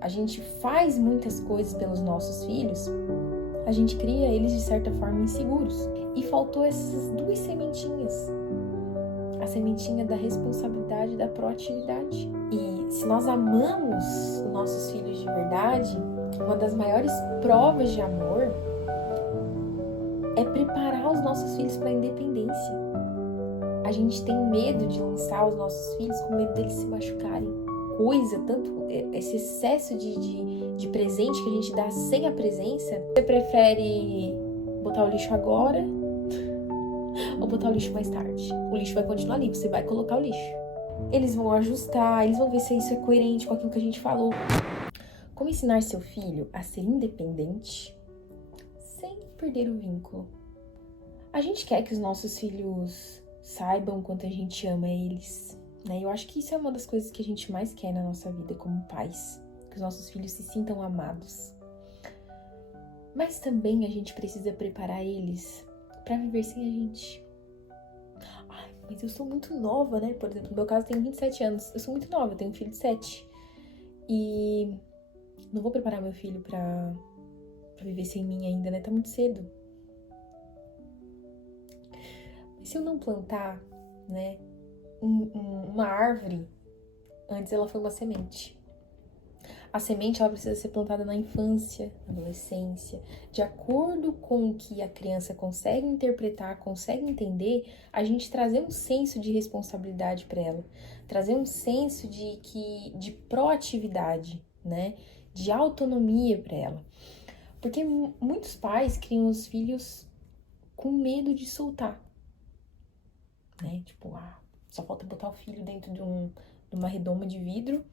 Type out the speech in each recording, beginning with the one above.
a gente faz muitas coisas pelos nossos filhos, a gente cria eles de certa forma inseguros. E faltou essas duas sementinhas. A sementinha da responsabilidade e da proatividade. E se nós amamos os nossos filhos de verdade, uma das maiores provas de amor é preparar os nossos filhos para a independência. A gente tem medo de lançar os nossos filhos com medo deles se machucarem. Tanto esse excesso de presente que a gente dá sem a presença. Você prefere botar o lixo agora ou botar o lixo mais tarde? O lixo vai continuar ali, você vai colocar o lixo. Eles vão ajustar, eles vão ver se isso é coerente com aquilo que a gente falou. Como ensinar seu filho a ser independente sem perder o vínculo? A gente quer que os nossos filhos saibam quanto a gente ama eles, né? Eu acho que isso é uma das coisas que a gente mais quer na nossa vida como pais, que os nossos filhos se sintam amados. Mas também a gente precisa preparar eles para viver sem a gente. Ai, mas eu sou muito nova, né? Por exemplo, no meu caso eu tenho 27 anos, eu sou muito nova, eu tenho um filho de 7. E não vou preparar meu filho pra viver sem mim ainda, né? Tá muito cedo. Mas se eu não plantar, né, uma árvore, antes ela foi uma semente. A semente, ela precisa ser plantada na infância, na adolescência. De acordo com o que a criança consegue interpretar, consegue entender, a gente trazer um senso de responsabilidade para ela. Trazer um senso de proatividade, né? De autonomia para ela. Porque muitos pais criam os filhos com medo de soltar, né? Tipo, só falta botar o filho dentro de uma redoma de vidro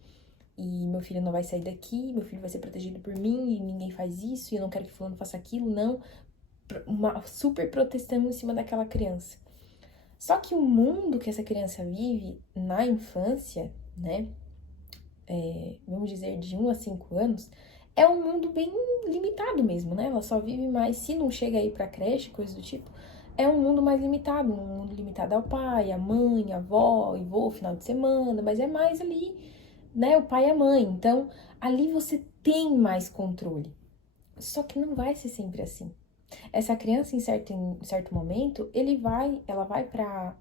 e meu filho não vai sair daqui, meu filho vai ser protegido por mim e ninguém faz isso e eu não quero que fulano faça aquilo, não. Uma super proteção em cima daquela criança. Só que o mundo que essa criança vive na infância, né? Vamos dizer, de 1 a 5 anos, é um mundo bem limitado mesmo, né? Ela só vive mais, se não chega aí pra creche, coisa do tipo, é um mundo mais limitado, um mundo limitado ao pai, à mãe, à avó, e vou final de semana, mas é mais ali, né, o pai e a mãe. Então, ali você tem mais controle. Só que não vai ser sempre assim. Essa criança, em certo momento, ela vai pra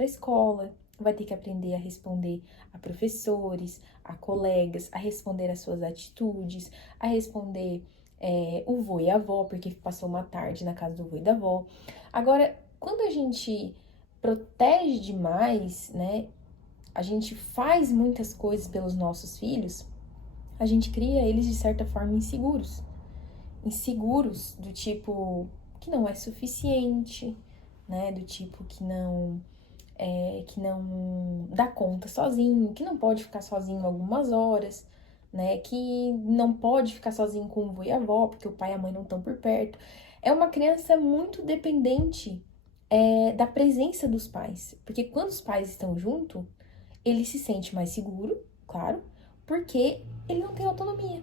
escola, vai ter que aprender a responder a professores, a colegas, a responder às suas atitudes, a responder o vô e a avó, porque passou uma tarde na casa do vô e da avó. Agora, quando a gente protege demais, né, a gente faz muitas coisas pelos nossos filhos, a gente cria eles de certa forma inseguros. Inseguros do tipo que não é suficiente, né, do tipo que não dá conta sozinho, que não pode ficar sozinho algumas horas, né? Que não pode ficar sozinho com o vô e a avó, porque o pai e a mãe não estão por perto. É uma criança muito dependente da presença dos pais, porque quando os pais estão juntos, ele se sente mais seguro, claro, porque ele não tem autonomia,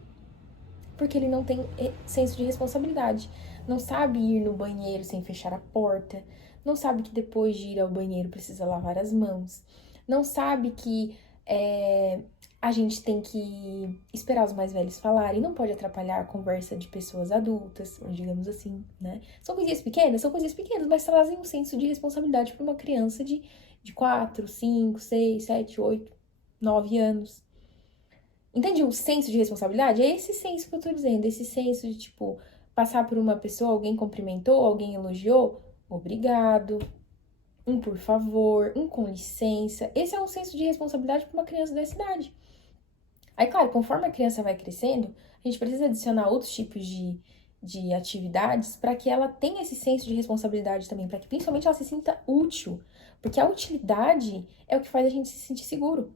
porque ele não tem senso de responsabilidade. Não sabe ir no banheiro sem fechar a porta, não sabe que depois de ir ao banheiro precisa lavar as mãos, não sabe que a gente tem que esperar os mais velhos falarem, não pode atrapalhar a conversa de pessoas adultas, digamos assim, né? São coisinhas pequenas, mas trazem um senso de responsabilidade para uma criança de 4, 5, 6, 7, 8, 9 anos. Entende o senso de responsabilidade? É esse senso que eu tô dizendo, esse senso de, tipo, passar por uma pessoa, alguém cumprimentou, alguém elogiou, obrigado, um por favor, um com licença. Esse é um senso de responsabilidade para uma criança dessa idade. Aí, claro, conforme a criança vai crescendo, a gente precisa adicionar outros tipos de atividades para que ela tenha esse senso de responsabilidade também, para que principalmente ela se sinta útil, porque a utilidade é o que faz a gente se sentir seguro.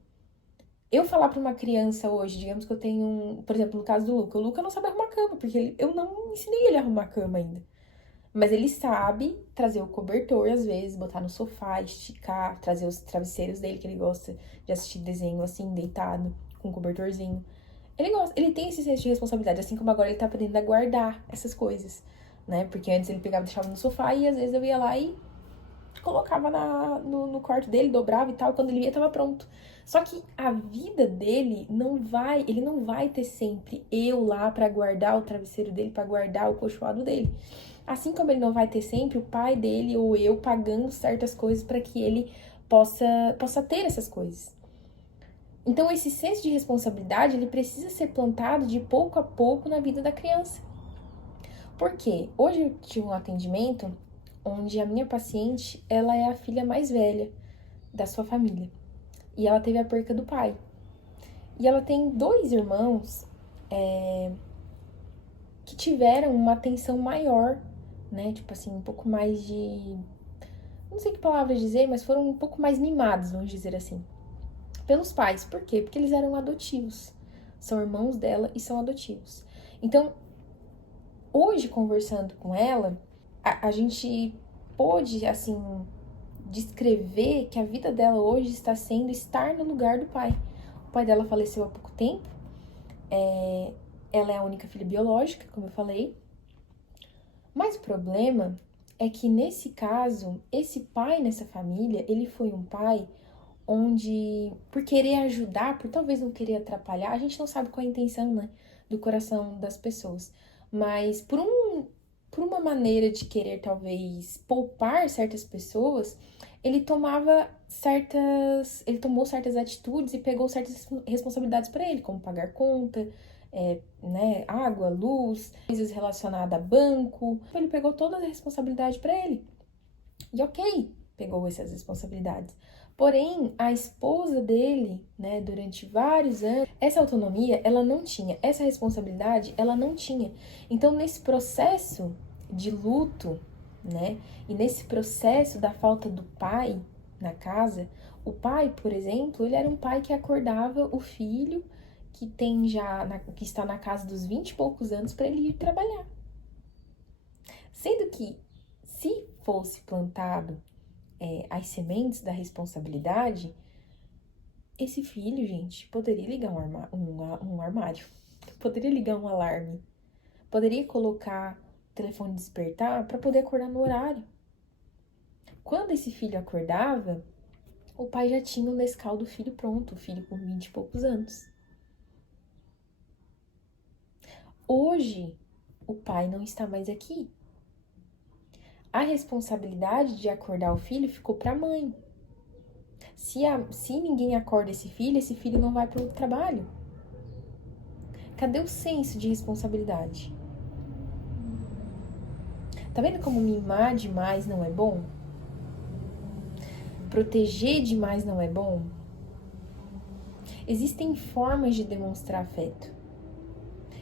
Eu falar pra uma criança hoje, digamos que eu tenho, por exemplo, no caso do Luca, o Luca não sabe arrumar cama, porque eu não ensinei ele a arrumar cama ainda. Mas ele sabe trazer o cobertor, às vezes, botar no sofá, esticar, trazer os travesseiros dele, que ele gosta de assistir desenho assim, deitado, com um cobertorzinho. Ele gosta, ele tem esse senso de responsabilidade, assim como agora ele tá aprendendo a guardar essas coisas, né? Porque antes ele pegava e deixava no sofá e às vezes eu ia lá e colocava no quarto dele, dobrava e tal, quando ele ia tava pronto. Só que a vida dele ele não vai ter sempre eu lá pra guardar o travesseiro dele, pra guardar o colchoado dele. Assim como ele não vai ter sempre o pai dele ou eu pagando certas coisas para que ele possa ter essas coisas. Então esse senso de responsabilidade, ele precisa ser plantado de pouco a pouco na vida da criança. Por quê? Hoje eu tive um atendimento onde a minha paciente, ela é a filha mais velha da sua família. E ela teve a perca do pai. E ela tem dois irmãos que tiveram uma atenção maior, né? Tipo assim, um pouco mais de... Não sei que palavras dizer, mas foram um pouco mais mimados, vamos dizer assim. Pelos pais. Por quê? Porque eles eram adotivos. São irmãos dela e são adotivos. Então, hoje, conversando com ela, a gente pôde, assim, descrever que a vida dela hoje está sendo estar no lugar do pai. O pai dela faleceu há pouco tempo. Ela é a única filha biológica, como eu falei. Mas o problema é que, nesse caso, esse pai nessa família, ele foi um pai onde, por querer ajudar, por talvez não querer atrapalhar, a gente não sabe qual é a intenção, né, do coração das pessoas, mas por uma maneira de querer talvez poupar certas pessoas, ele tomou certas atitudes e pegou certas responsabilidades para ele, como pagar conta, né, água, luz, coisas relacionadas a banco. Ele pegou toda a responsabilidade para ele. E ok, pegou essas responsabilidades. Porém, a esposa dele, né, durante vários anos, essa autonomia, ela não tinha, essa responsabilidade, ela não tinha. Então, nesse processo de luto, né, e nesse processo da falta do pai na casa, o pai, por exemplo, ele era um pai que acordava o filho que está na casa dos 20 e poucos anos para ele ir trabalhar. Sendo que, se fosse plantado as sementes da responsabilidade, esse filho, gente, poderia ligar um armário, poderia ligar um alarme, poderia colocar o telefone despertar para poder acordar no horário. Quando esse filho acordava, o pai já tinha o Nescau do filho pronto, o filho com 20 e poucos anos. Hoje, o pai não está mais aqui. A responsabilidade de acordar o filho ficou para a mãe. Se ninguém acorda esse filho não vai para o trabalho. Cadê o senso de responsabilidade? Tá vendo como mimar demais não é bom? Proteger demais não é bom? Existem formas de demonstrar afeto.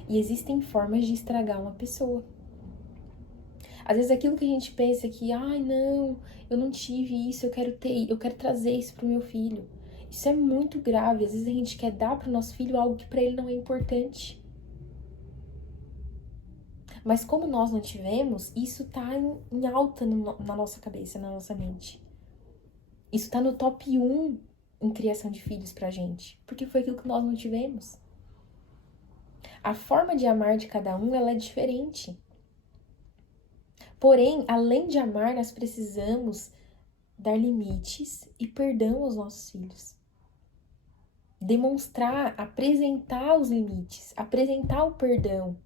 E existem formas de estragar uma pessoa. Às vezes aquilo que a gente pensa que, ai, não, eu não tive isso, eu quero trazer isso pro meu filho. Isso é muito grave. Às vezes a gente quer dar pro nosso filho algo que para ele não é importante. Mas como nós não tivemos, isso tá em alta na nossa cabeça, na nossa mente. Isso tá no top 1 em criação de filhos pra gente, porque foi aquilo que nós não tivemos. A forma de amar de cada um, ela é diferente. Porém, além de amar, nós precisamos dar limites e perdão aos nossos filhos. Demonstrar, apresentar os limites, apresentar o perdão,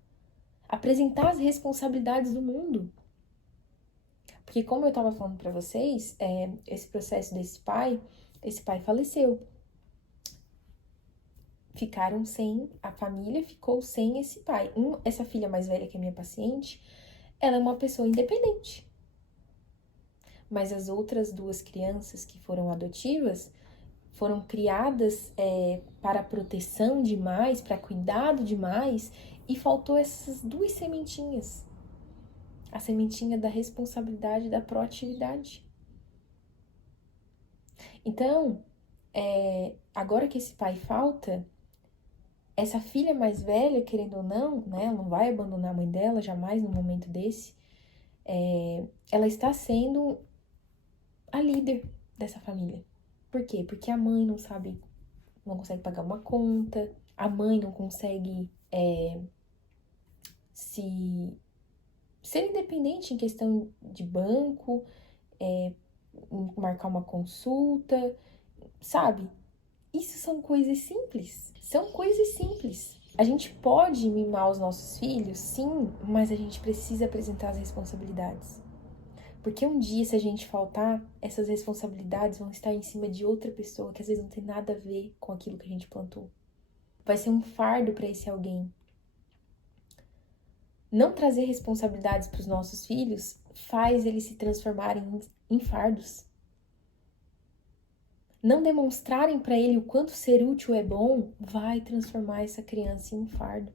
apresentar as responsabilidades do mundo. Porque como eu estava falando para vocês, esse processo esse pai faleceu. A família ficou sem esse pai. Essa filha mais velha que é minha paciente, ela é uma pessoa independente. Mas as outras duas crianças que foram adotivas foram criadas para proteção demais, para cuidado demais, e faltou essas duas sementinhas. A sementinha da responsabilidade e da proatividade. Então, agora que esse pai falta, essa filha mais velha, querendo ou não, né, ela não vai abandonar a mãe dela jamais num momento desse, ela está sendo a líder dessa família. Por quê? Porque a mãe não consegue pagar uma conta, a mãe não consegue ser independente em questão de banco, marcar uma consulta, sabe? Isso são coisas simples. São coisas simples. A gente pode mimar os nossos filhos, sim, mas a gente precisa apresentar as responsabilidades. Porque um dia, se a gente faltar, essas responsabilidades vão estar em cima de outra pessoa que às vezes não tem nada a ver com aquilo que a gente plantou. Vai ser um fardo para esse alguém. Não trazer responsabilidades para os nossos filhos faz eles se transformarem em fardos. Não demonstrarem para ele o quanto ser útil é bom vai transformar essa criança em um fardo.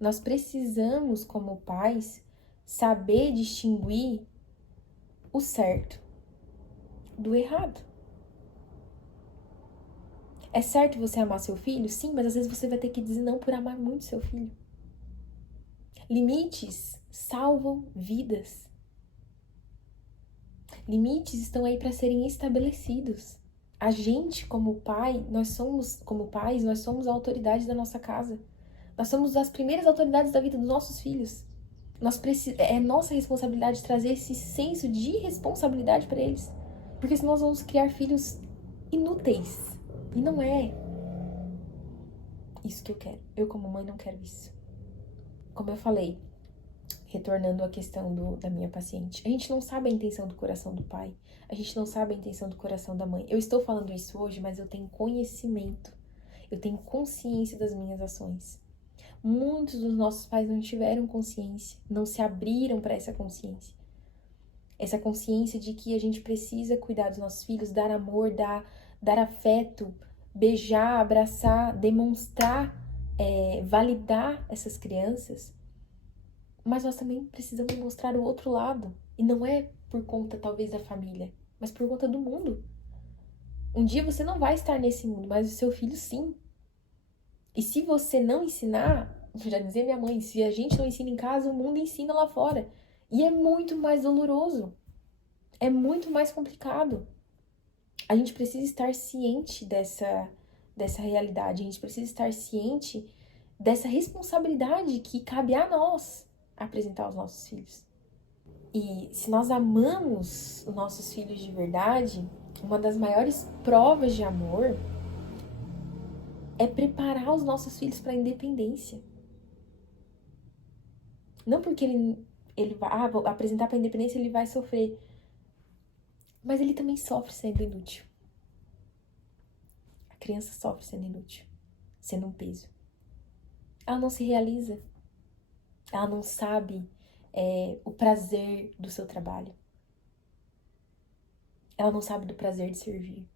Nós precisamos, como pais, saber distinguir o certo do errado. É certo você amar seu filho? Sim, mas às vezes você vai ter que dizer não por amar muito seu filho. Limites salvam vidas. Limites estão aí para serem estabelecidos. A gente, como pai, nós somos a autoridade da nossa casa. Nós somos as primeiras autoridades da vida dos nossos filhos. É nossa responsabilidade trazer esse senso de responsabilidade para eles. Porque senão nós vamos criar filhos inúteis. E não é isso que eu quero. Eu, como mãe, não quero isso. Como eu falei, retornando à questão da minha paciente, a gente não sabe a intenção do coração do pai. A gente não sabe a intenção do coração da mãe. Eu estou falando isso hoje, mas eu tenho conhecimento. Eu tenho consciência das minhas ações. Muitos dos nossos pais não tiveram consciência, não se abriram para essa consciência. Essa consciência de que a gente precisa cuidar dos nossos filhos, dar amor, dar afeto, beijar, abraçar, demonstrar, validar essas crianças. Mas nós também precisamos mostrar o outro lado. E não é por conta, talvez, da família, mas por conta do mundo. Um dia você não vai estar nesse mundo, mas o seu filho sim. E se você não ensinar, já dizia minha mãe, se a gente não ensina em casa, o mundo ensina lá fora. E é muito mais doloroso. É muito mais complicado. A gente precisa estar ciente dessa realidade. A gente precisa estar ciente dessa responsabilidade que cabe a nós apresentar aos nossos filhos. E se nós amamos os nossos filhos de verdade, uma das maiores provas de amor é preparar os nossos filhos para a independência. Não porque ele vai vou apresentar para a independência, ele vai sofrer. Mas ele também sofre sendo inútil. A criança sofre sendo inútil, sendo um peso. Ela não se realiza. Ela não sabe o prazer do seu trabalho. Ela não sabe do prazer de servir.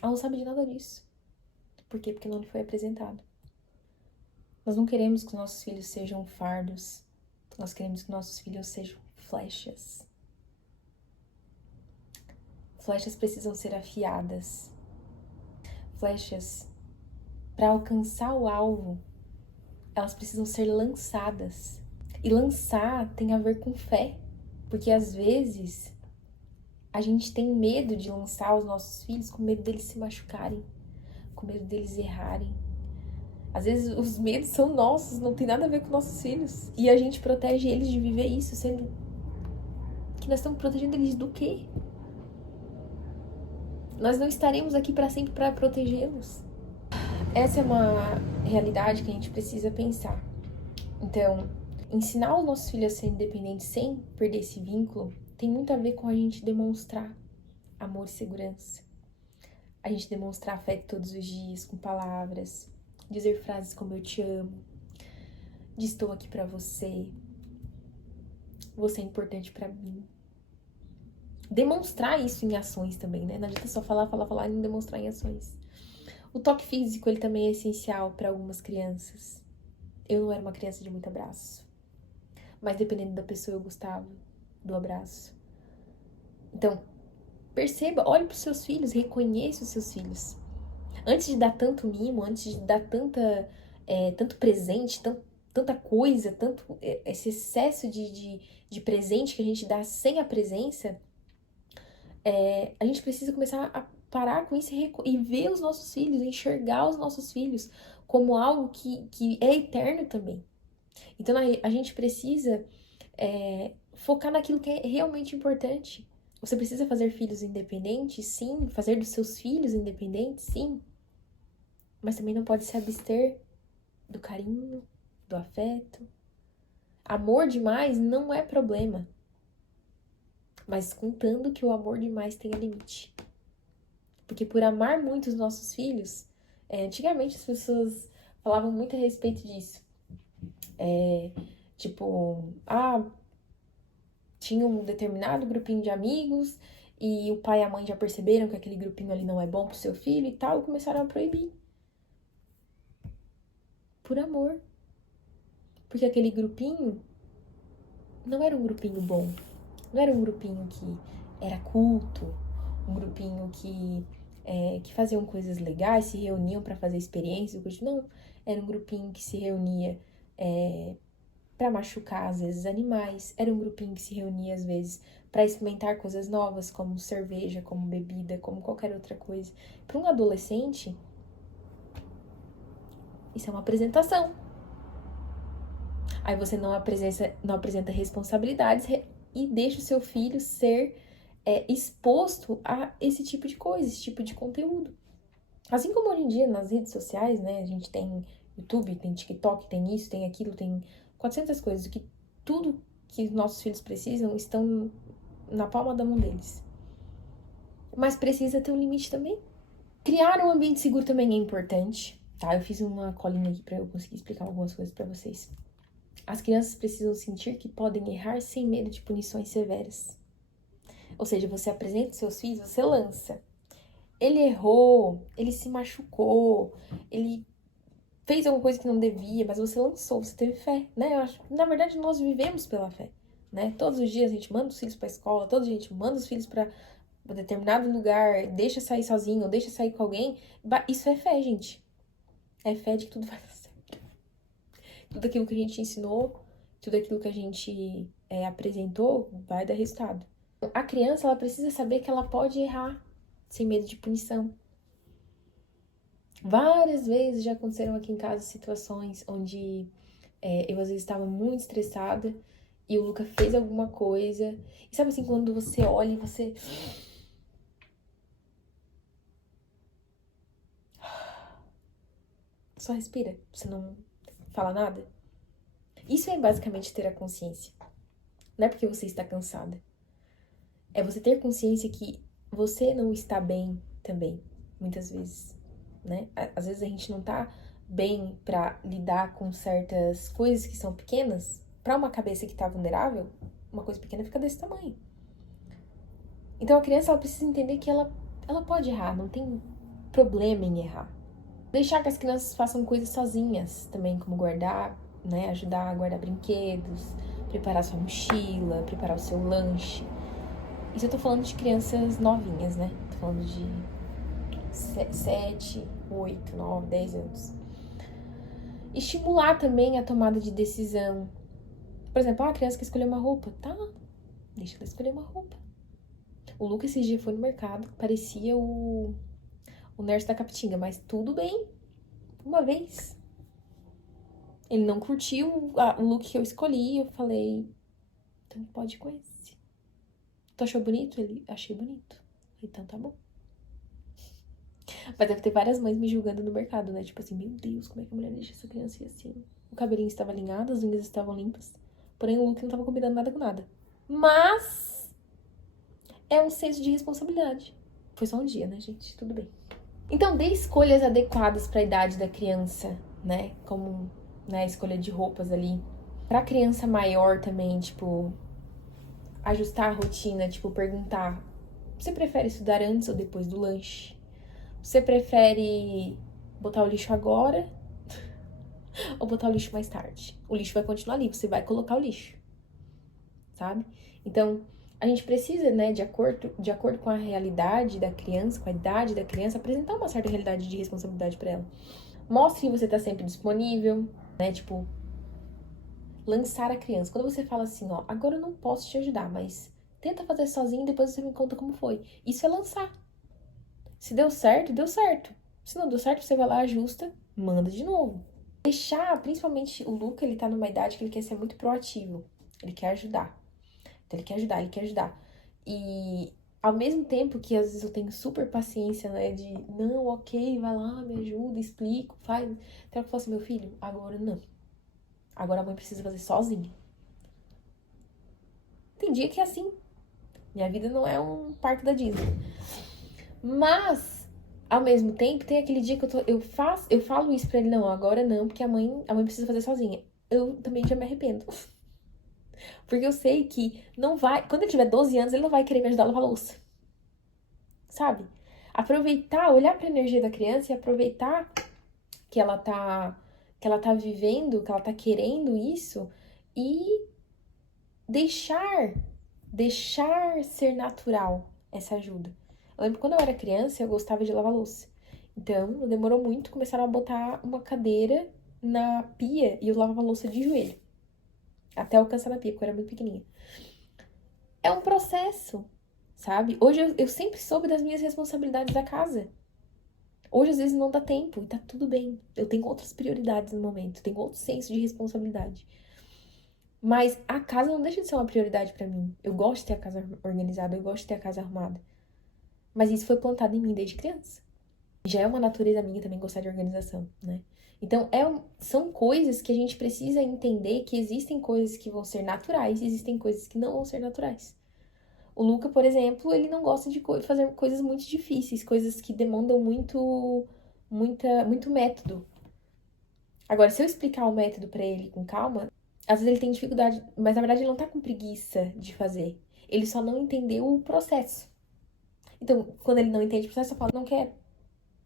Ela não sabe de nada disso. Por quê? Porque não lhe foi apresentado. Nós não queremos que os nossos filhos sejam fardos. Nós queremos que nossos filhos sejam flechas. Flechas precisam ser afiadas. Flechas, para alcançar o alvo, elas precisam ser lançadas. E lançar tem a ver com fé. Porque às vezes a gente tem medo de lançar os nossos filhos com medo deles se machucarem, com medo deles errarem. Às vezes os medos são nossos, não tem nada a ver com nossos filhos. E a gente protege eles de viver isso, sendo que nós estamos protegendo eles do quê? Nós não estaremos aqui para sempre para protegê-los. Essa é uma realidade que a gente precisa pensar. Então, ensinar os nossos filhos a serem independentes sem perder esse vínculo tem muito a ver com a gente demonstrar amor e segurança. A gente demonstrar afeto todos os dias com palavras, dizer frases como eu te amo, de estou aqui pra você, você é importante pra mim. Demonstrar isso em ações também, né? Não adianta só falar e não demonstrar em ações. O toque físico, ele também é essencial para algumas crianças. Eu não era uma criança de muito abraço, mas dependendo da pessoa eu gostava do abraço. Então, perceba, olhe para os seus filhos, reconheça os seus filhos. Antes de dar tanto mimo, antes de dar tanto presente, tanta coisa, esse excesso de presente que a gente dá sem a presença, a gente precisa começar a parar com isso e ver os nossos filhos, enxergar os nossos filhos como algo que é eterno também. Então a gente precisa focar naquilo que é realmente importante. Você precisa fazer filhos independentes, sim. Fazer dos seus filhos independentes, sim. Mas também não pode se abster do carinho, do afeto. Amor demais não é problema. Mas contando que o amor demais tenha limite. Porque por amar muito os nossos filhos, antigamente as pessoas falavam muito a respeito disso. Tinha um determinado grupinho de amigos e o pai e a mãe já perceberam que aquele grupinho ali não é bom pro seu filho e tal, e começaram a proibir. Por amor. Porque aquele grupinho não era um grupinho bom. Não era um grupinho que era culto, um grupinho que faziam coisas legais, se reuniam para fazer experiências. Não, era um grupinho que se reunia para machucar, às vezes, animais. Era um grupinho que se reunia, às vezes, para experimentar coisas novas, como cerveja, como bebida, como qualquer outra coisa. Para um adolescente, isso é uma apresentação. Aí você não apresenta responsabilidades e deixa o seu filho ser exposto a esse tipo de coisa, esse tipo de conteúdo. Assim como hoje em dia nas redes sociais, né, a gente tem YouTube, tem TikTok, tem isso, tem aquilo, tem 400 coisas, que tudo que os nossos filhos precisam estão na palma da mão deles. Mas precisa ter um limite também. Criar um ambiente seguro também é importante, tá? Eu fiz uma colinha aqui pra eu conseguir explicar algumas coisas pra vocês. As crianças precisam sentir que podem errar sem medo de punições severas. Ou seja, você apresenta os seus filhos, você lança. Ele errou, ele se machucou, ele fez alguma coisa que não devia, mas você lançou, você teve fé, né? Eu acho que, na verdade, nós vivemos pela fé, né? Todos os dias a gente manda os filhos pra escola, todos os dias a gente manda os filhos pra um determinado lugar, deixa sair sozinho, deixa sair com alguém. Isso é fé, gente. É fé de que tudo vai dar certo. Tudo aquilo que a gente ensinou, tudo aquilo que a gente apresentou, vai dar resultado. A criança, ela precisa saber que ela pode errar sem medo de punição. Várias vezes já aconteceram aqui em casa situações onde eu às vezes estava muito estressada e o Luca fez alguma coisa. E sabe assim, quando você olha e você... só respira, você não fala nada. Isso é basicamente ter a consciência. Não é porque você está cansada. É você ter consciência que você não está bem também, muitas vezes, né? Às vezes a gente não tá bem pra lidar com certas coisas que são pequenas. Pra uma cabeça que tá vulnerável, uma coisa pequena fica desse tamanho. Então a criança, ela precisa entender que ela pode errar, não tem problema em errar. Deixar que as crianças façam coisas sozinhas também, como guardar, né? Ajudar a guardar brinquedos, preparar sua mochila, preparar o seu lanche. Isso eu tô falando de crianças novinhas, né? Tô falando de 7, 8, 9, 10 anos. Estimular também a tomada de decisão. Por exemplo, a criança quer escolher uma roupa. Tá, deixa ela escolher uma roupa. O Lucas esses dias foi no mercado, parecia o Nerso da Capitinga, mas tudo bem, uma vez. Ele não curtiu o look que eu escolhi, eu falei, então pode ir com esse. Tu achou bonito? Ele, achei bonito. Então tá bom. Mas deve ter várias mães me julgando no mercado, né? Tipo assim, meu Deus, como é que a mulher deixa essa criança ir assim? O cabelinho estava alinhado, as unhas estavam limpas. Porém, o look não estava combinando nada com nada. Mas é um senso de responsabilidade. Foi só um dia, né, gente? Tudo bem. Então, dê escolhas adequadas para a idade da criança, né? Como, né, a escolha de roupas ali. Pra criança maior também, tipo, ajustar a rotina, tipo, perguntar: você prefere estudar antes ou depois do lanche? Você prefere botar o lixo agora ou botar o lixo mais tarde? O lixo vai continuar ali, você vai colocar o lixo, sabe? Então, a gente precisa, né, de acordo com a realidade da criança, com a idade da criança, apresentar uma certa realidade de responsabilidade para ela. Mostre que você tá sempre disponível, né, tipo, lançar a criança. Quando você fala assim, ó, agora eu não posso te ajudar, mas tenta fazer sozinho e depois você me conta como foi. Isso é lançar. Se deu certo, deu certo. Se não deu certo, você vai lá, ajusta, manda de novo. Deixar, principalmente o Luca, ele tá numa idade que ele quer ser muito proativo. Ele quer ajudar. Ele quer ajudar, ele quer ajudar. E ao mesmo tempo que às vezes eu tenho super paciência, né? De, não, ok, vai lá, me ajuda, explico, faz. Então eu falo assim, meu filho, agora não. Agora a mãe precisa fazer sozinha. Tem dia que é assim. Minha vida não é um parque da Disney. Mas, ao mesmo tempo, tem aquele dia que eu falo isso pra ele, não, agora não, porque a mãe precisa fazer sozinha. Eu também já me arrependo. Porque eu sei que não vai. Quando ele tiver 12 anos, ele não vai querer me ajudar a lavar louça. Sabe? Aproveitar, olhar pra energia da criança e aproveitar que ela tá. Que ela tá vivendo, que ela tá querendo isso e deixar. Deixar ser natural essa ajuda. Eu lembro quando eu era criança, eu gostava de lavar louça. Então, demorou muito, começaram a botar uma cadeira na pia e eu lavava louça de joelho. Até alcançar na pia, porque eu era muito pequenininha. É um processo, sabe? Hoje eu sempre soube das minhas responsabilidades da casa. Hoje, às vezes, não dá tempo e tá tudo bem. Eu tenho outras prioridades no momento, tenho outro senso de responsabilidade. Mas a casa não deixa de ser uma prioridade pra mim. Eu gosto de ter a casa organizada, eu gosto de ter a casa arrumada. Mas isso foi plantado em mim desde criança. Já é uma natureza minha também gostar de organização, né? Então, são coisas que a gente precisa entender que existem coisas que vão ser naturais e existem coisas que não vão ser naturais. O Luca, por exemplo, ele não gosta de fazer coisas muito difíceis, coisas que demandam muito método. Agora, se eu explicar o método pra ele com calma, às vezes ele tem dificuldade, mas na verdade ele não tá com preguiça de fazer. Ele só não entendeu o processo. Então, quando ele não entende o processo, eu falo, não quero.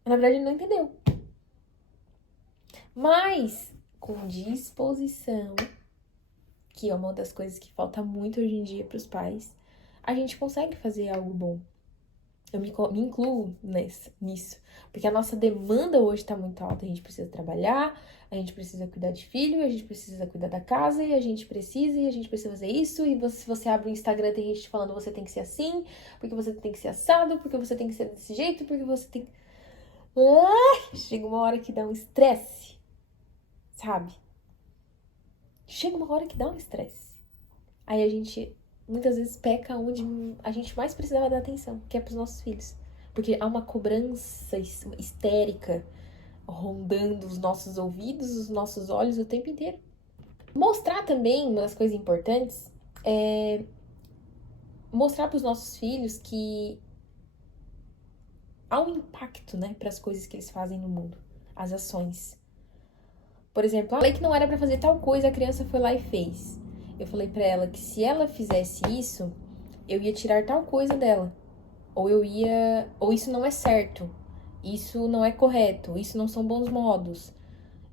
Na verdade, ele não entendeu. Mas, com disposição, que é uma das coisas que falta muito hoje em dia pros pais, a gente consegue fazer algo bom. Eu me incluo nisso. Porque a nossa demanda hoje tá muito alta. A gente precisa trabalhar, a gente precisa cuidar de filho, a gente precisa cuidar da casa, e a gente precisa fazer isso. E se você abre o Instagram, tem gente falando você tem que ser assim, porque você tem que ser assado, porque você tem que ser desse jeito, porque você tem que... Chega uma hora que dá um estresse, sabe? Chega uma hora que dá um estresse. Aí a gente muitas vezes peca onde a gente mais precisava dar atenção, que é pros nossos filhos. Porque há uma cobrança histérica rondando os nossos ouvidos, os nossos olhos o tempo inteiro. Mostrar também, uma das coisas importantes, é mostrar pros nossos filhos que há um impacto, né, para as coisas que eles fazem no mundo, as ações. Por exemplo, eu falei que não era pra fazer tal coisa, a criança foi lá e fez. Eu falei pra ela que se ela fizesse isso, eu ia tirar tal coisa dela. Ou isso não é certo. Isso não é correto, isso não são bons modos.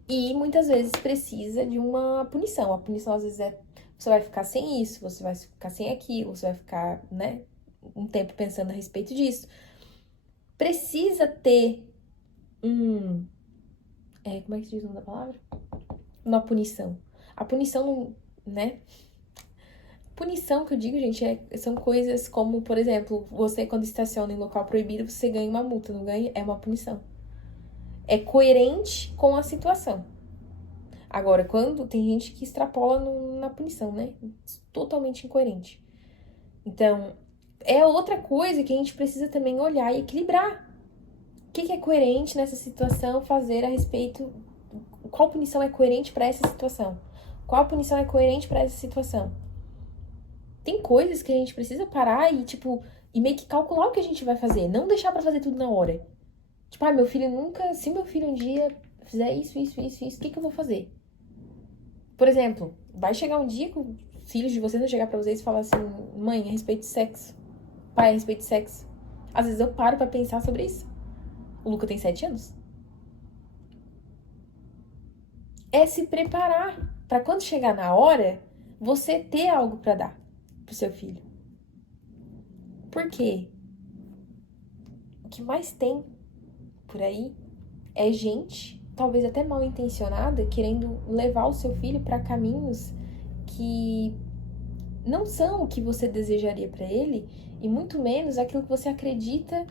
E muitas vezes precisa de uma punição. A punição às vezes é você vai ficar sem isso, você vai ficar sem aquilo, você vai ficar, né, um tempo pensando a respeito disso. Precisa ter como é que se diz o nome da palavra? Uma punição. A punição, né? Punição que eu digo, gente, são coisas como, por exemplo, você quando estaciona em local proibido, você ganha uma multa, não ganha? É uma punição. É coerente com a situação. Agora, quando tem gente que extrapola na punição, né? Totalmente incoerente. Então, é outra coisa que a gente precisa também olhar e equilibrar. O que é coerente nessa situação fazer a respeito? Qual punição é coerente para essa situação? Qual punição é coerente para essa situação? Tem coisas que a gente precisa parar e meio que calcular o que a gente vai fazer. Não deixar pra fazer tudo na hora. Tipo, meu filho nunca... Se meu filho um dia fizer isso, o que eu vou fazer? Por exemplo, vai chegar um dia que os filhos de vocês vão chegar pra vocês e falar assim, mãe, a respeito de sexo. Pai, a respeito de sexo. Às vezes eu paro pra pensar sobre isso. O Luca tem 7 anos. É se preparar pra quando chegar na hora, você ter algo pra dar pro seu filho. Por quê? O que mais tem por aí é gente, talvez até mal intencionada, querendo levar o seu filho para caminhos que não são o que você desejaria para ele e muito menos aquilo que você acredita,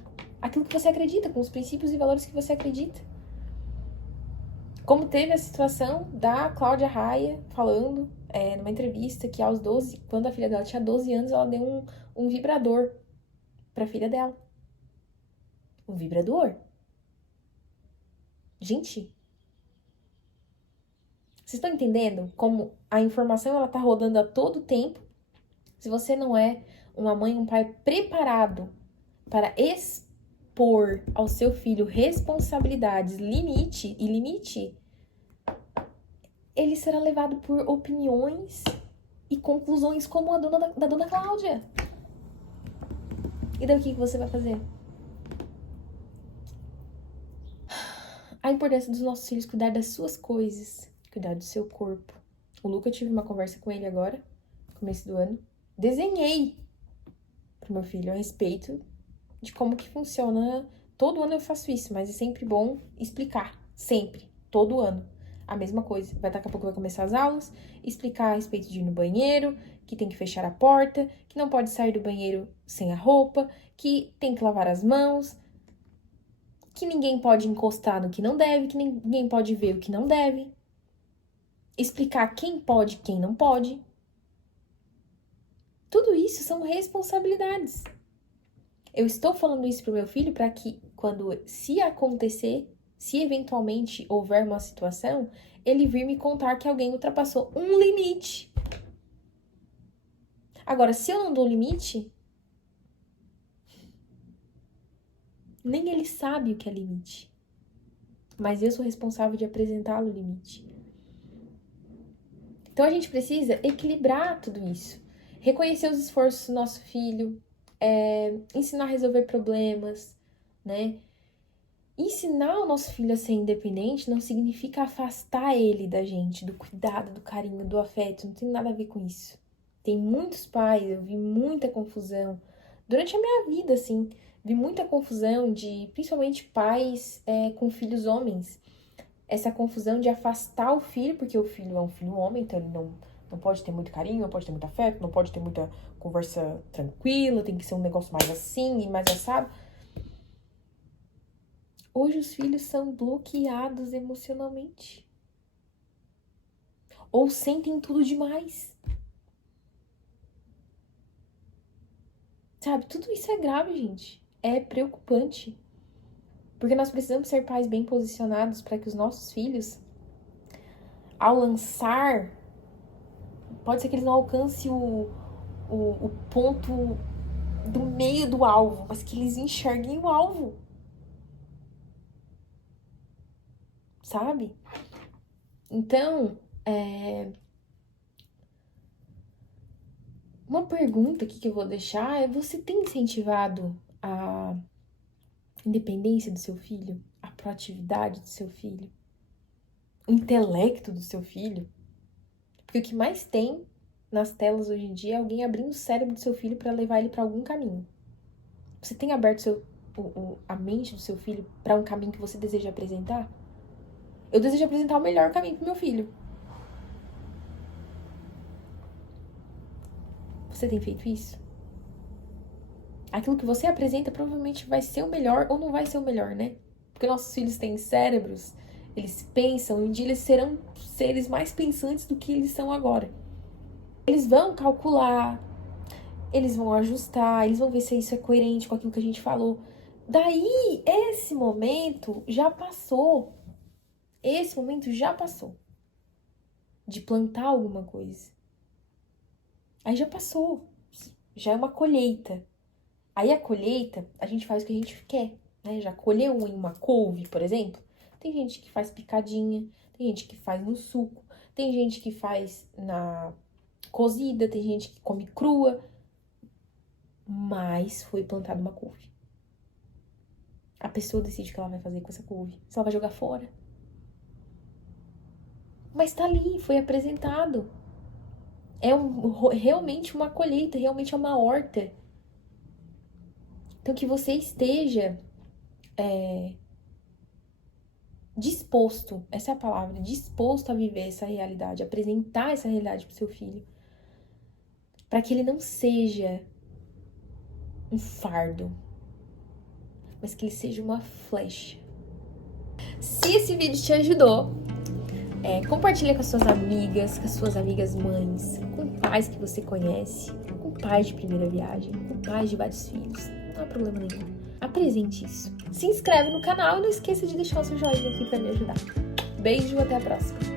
com os princípios e valores que você acredita. Como teve a situação da Cláudia Raia falando numa entrevista que aos 12, quando a filha dela tinha 12 anos, ela deu um vibrador pra filha dela. Um vibrador. Gente, vocês estão entendendo como a informação ela tá rodando a todo tempo? Se você não é uma mãe, um pai preparado para expor ao seu filho responsabilidades, limite, ele será levado por opiniões e conclusões como a da dona Cláudia. E daí o que você vai fazer? A importância dos nossos filhos cuidar das suas coisas, cuidar do seu corpo. O Luca, eu tive uma conversa com ele agora, no começo do ano. Desenhei pro meu filho a respeito de como que funciona. Todo ano eu faço isso, mas é sempre bom explicar. Sempre. Todo ano. A mesma coisa. Daqui a pouco vai começar as aulas, explicar a respeito de ir no banheiro, que tem que fechar a porta, que não pode sair do banheiro sem a roupa, que tem que lavar as mãos, que ninguém pode encostar no que não deve, que ninguém pode ver o que não deve. Explicar quem pode e quem não pode. Tudo isso são responsabilidades. Eu estou falando isso pro meu filho para que se acontecer, se eventualmente houver uma situação, ele vir me contar que alguém ultrapassou um limite. Agora, se eu não dou limite, nem ele sabe o que é limite. Mas eu sou responsável de apresentá-lo o limite. Então a gente precisa equilibrar tudo isso. Reconhecer os esforços do nosso filho, ensinar a resolver problemas, né? Ensinar o nosso filho a ser independente não significa afastar ele da gente, do cuidado, do carinho, do afeto. Não tem nada a ver com isso. Tem muitos pais, eu vi muita confusão. Durante a minha vida, assim, vi muita confusão de, principalmente pais com filhos homens. Essa confusão de afastar o filho, porque o filho é um filho homem, então ele não pode ter muito carinho, não pode ter muito afeto, não pode ter muita conversa tranquila, tem que ser um negócio mais assim e mais assado. Hoje os filhos são bloqueados emocionalmente. Ou sentem tudo demais. Sabe, tudo isso é grave, gente. É preocupante. Porque nós precisamos ser pais bem posicionados para que os nossos filhos, ao lançar, pode ser que eles não alcancem o ponto do meio do alvo, mas que eles enxerguem o alvo. Sabe? Então, uma pergunta aqui que eu vou deixar é: você tem incentivado a independência do seu filho? A proatividade do seu filho? O intelecto do seu filho? Porque o que mais tem nas telas hoje em dia é alguém abrindo o cérebro do seu filho para levar ele para algum caminho. Você tem aberto a mente do seu filho para um caminho que você deseja apresentar? Eu desejo apresentar o melhor caminho pro meu filho. Você tem feito isso? Aquilo que você apresenta provavelmente vai ser o melhor ou não vai ser o melhor, né? Porque nossos filhos têm cérebros, eles pensam, e um dia eles serão seres mais pensantes do que eles são agora. Eles vão calcular, eles vão ajustar, eles vão ver se isso é coerente com aquilo que a gente falou. Daí, esse momento já passou. Esse momento já passou. De plantar alguma coisa. Aí já passou. Já é uma colheita. Aí a colheita, a gente faz o que a gente quer, né? Já colheu uma couve, por exemplo? Tem gente que faz picadinha, tem gente que faz no suco, tem gente que faz na cozida, tem gente que come crua. Mas foi plantada uma couve. A pessoa decide o que ela vai fazer com essa couve. Se ela vai jogar fora. Mas tá ali, foi apresentado. É realmente uma colheita, realmente é uma horta. Então que você esteja disposto, essa é a palavra, disposto a viver essa realidade, apresentar essa realidade pro seu filho. Para que ele não seja um fardo, mas que ele seja uma flecha. Se esse vídeo te ajudou, Compartilha com as suas amigas mães, com pais que você conhece, com pais de primeira viagem, com pais de vários filhos. Não há problema nenhum. Apresente isso. Se inscreve no canal e não esqueça de deixar o seu joinha aqui pra me ajudar. Beijo, até a próxima.